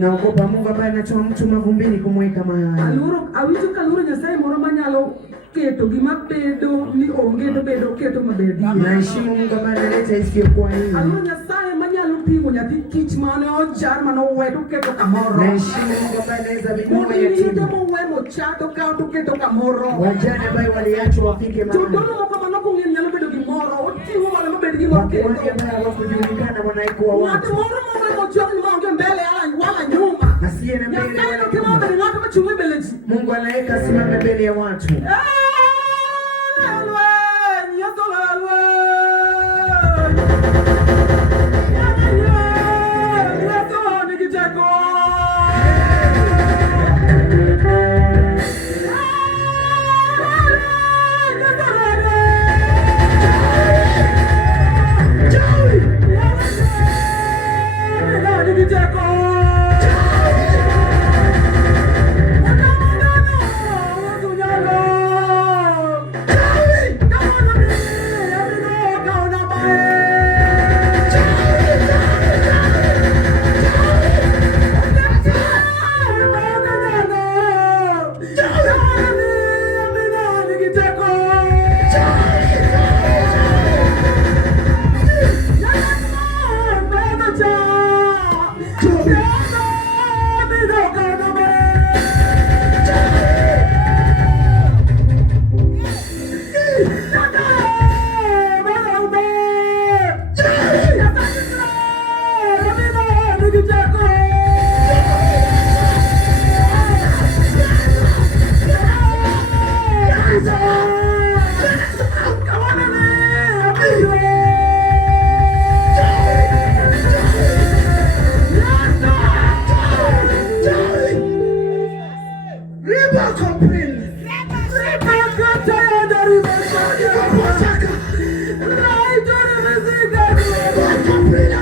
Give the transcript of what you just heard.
Naogopa Mungu ambaye anatoa mtu mavumbini kumweka mahali. Naheshimu Mungu ambaye analeta isiyokuwa hii. Naheshimu Mungu ambaye anaweza binua yatima. Wajane ambaye waliachwa wafike mahali. Wakujulikana wanaikuwa watu. Asiye na mbele wala Mungu anaweka simame mbele ya watu. Come